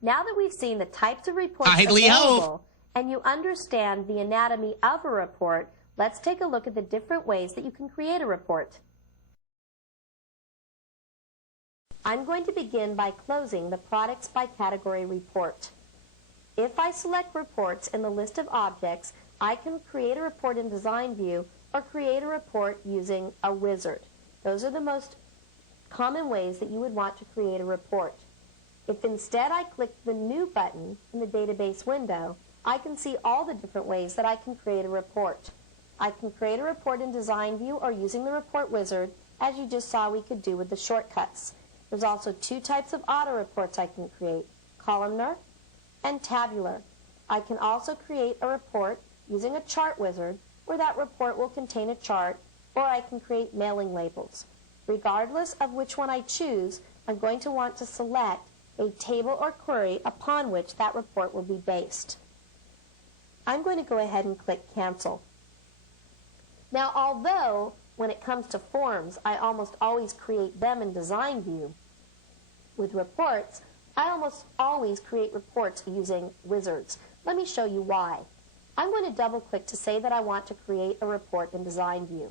Now that we've seen the types of reports available and you understand the anatomy of a report, let's take a look at the different ways that you can create a report. I'm going to begin by closing the Products by Category report. If I select Reports in the list of objects, I can create a report in Design View or create a report using a wizard. Those are the most common ways that you would want to create a report. If instead I click the New button in the database window, I can see all the different ways that I can create a report. I can create a report in Design View or using the Report Wizard, as you just saw we could do with the shortcuts. There's also two types of auto reports I can create, columnar and tabular. I can also create a report using a chart wizard where that report will contain a chart, or I can create mailing labels. Regardless of which one I choose, I'm going to want to select a table or query upon which that report will be based. I'm going to go ahead and click Cancel. Now, although when it comes to forms, I almost always create them in Design View, with reports, I almost always create reports using wizards. Let me show you why. I'm going to double-click to say that I want to create a report in Design View.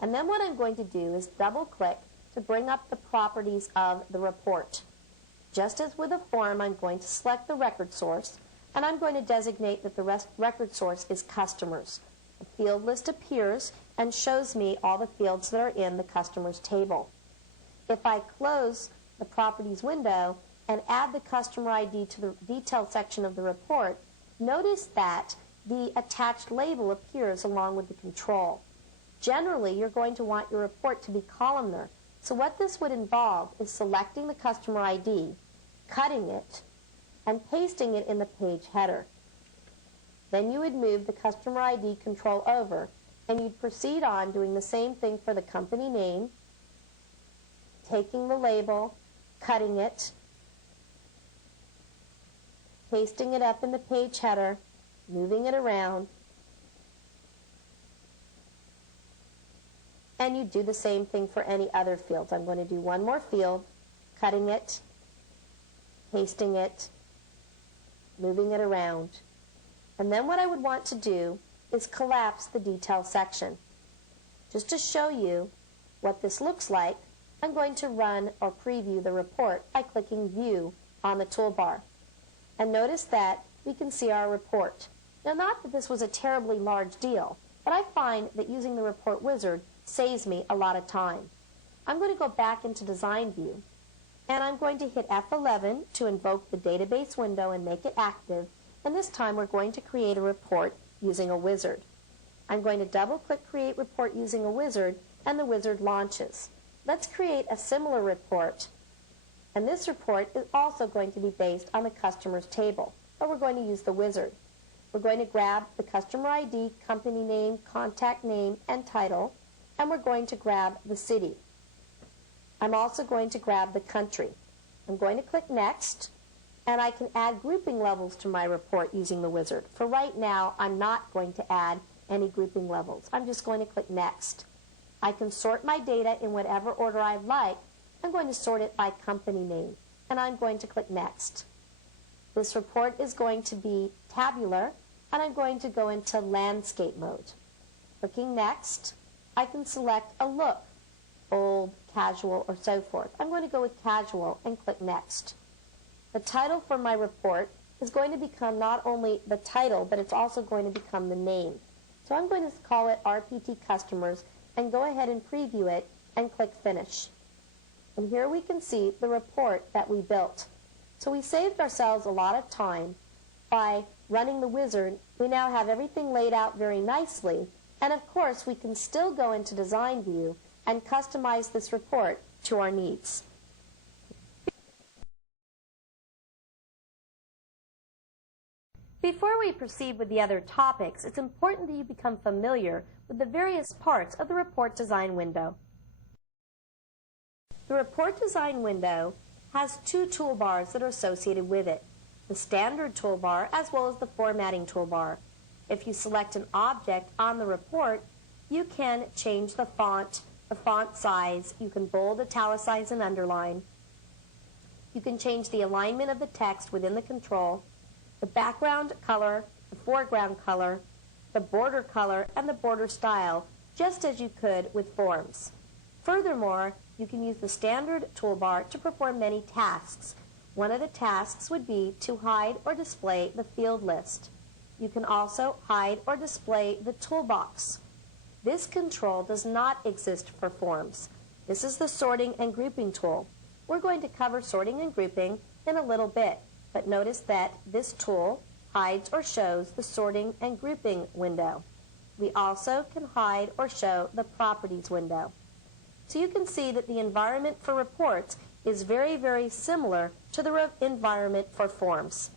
And then what I'm going to do is double-click to bring up the properties of the report. Just as with a form, I'm going to select the record source, and I'm going to designate that the record source is customers. The field list appears and shows me all the fields that are in the customers table. If I close the properties window and add the customer ID to the detail section of the report, notice that the attached label appears along with the control. Generally, you're going to want your report to be columnar. So what this would involve is selecting the customer ID, cutting it, and pasting it in the page header. Then you would move the customer ID control over, and you'd proceed on doing the same thing for the company name, taking the label, cutting it, pasting it up in the page header, moving it around, and you do the same thing for any other fields. I'm going to do one more field, cutting it, pasting it, moving it around. And then what I would want to do is collapse the detail section. Just to show you what this looks like, I'm going to run or preview the report by clicking View on the toolbar. And notice that we can see our report. Now, not that this was a terribly large deal, but I find that using the Report Wizard saves me a lot of time. I'm going to go back into Design View, and I'm going to hit F11 to invoke the database window and make it active, and this time we're going to create a report using a wizard. I'm going to double-click Create Report using a wizard, and the wizard launches. Let's create a similar report, and this report is also going to be based on the customer's table, but we're going to use the wizard. We're going to grab the customer ID, company name, contact name, and title, and we're going to grab the city. I'm also going to grab the country. I'm going to click Next, and I can add grouping levels to my report using the wizard. For right now, I'm not going to add any grouping levels. I'm just going to click Next. I can sort my data in whatever order I like. I'm going to sort it by company name, and I'm going to click Next. This report is going to be tabular, and I'm going to go into landscape mode. Clicking Next, I can select a look, bold, casual, or so forth. I'm going to go with casual and click Next. The title for my report is going to become not only the title, but it's also going to become the name. So I'm going to call it RPT Customers and go ahead and preview it and click Finish. And here we can see the report that we built. So we saved ourselves a lot of time by running the wizard. We now have everything laid out very nicely, and of course we can still go into Design View and customize this report to our needs. Before we proceed with the other topics, it's important that you become familiar with the various parts of the Report Design window. The Report Design window has two toolbars that are associated with it, the Standard toolbar as well as the Formatting toolbar. If you select an object on the report, you can change the font size, you can bold, italicize, and underline. You can change the alignment of the text within the control, the background color, the foreground color, the border color, and the border style, just as you could with forms. Furthermore, you can use the standard toolbar to perform many tasks. One of the tasks would be to hide or display the field list. You can also hide or display the toolbox. This control does not exist for forms. This is the sorting and grouping tool. We're going to cover sorting and grouping in a little bit, but notice that this tool hides or shows the sorting and grouping window. We also can hide or show the properties window. So you can see that the environment for reports is very, very similar to the environment for forms.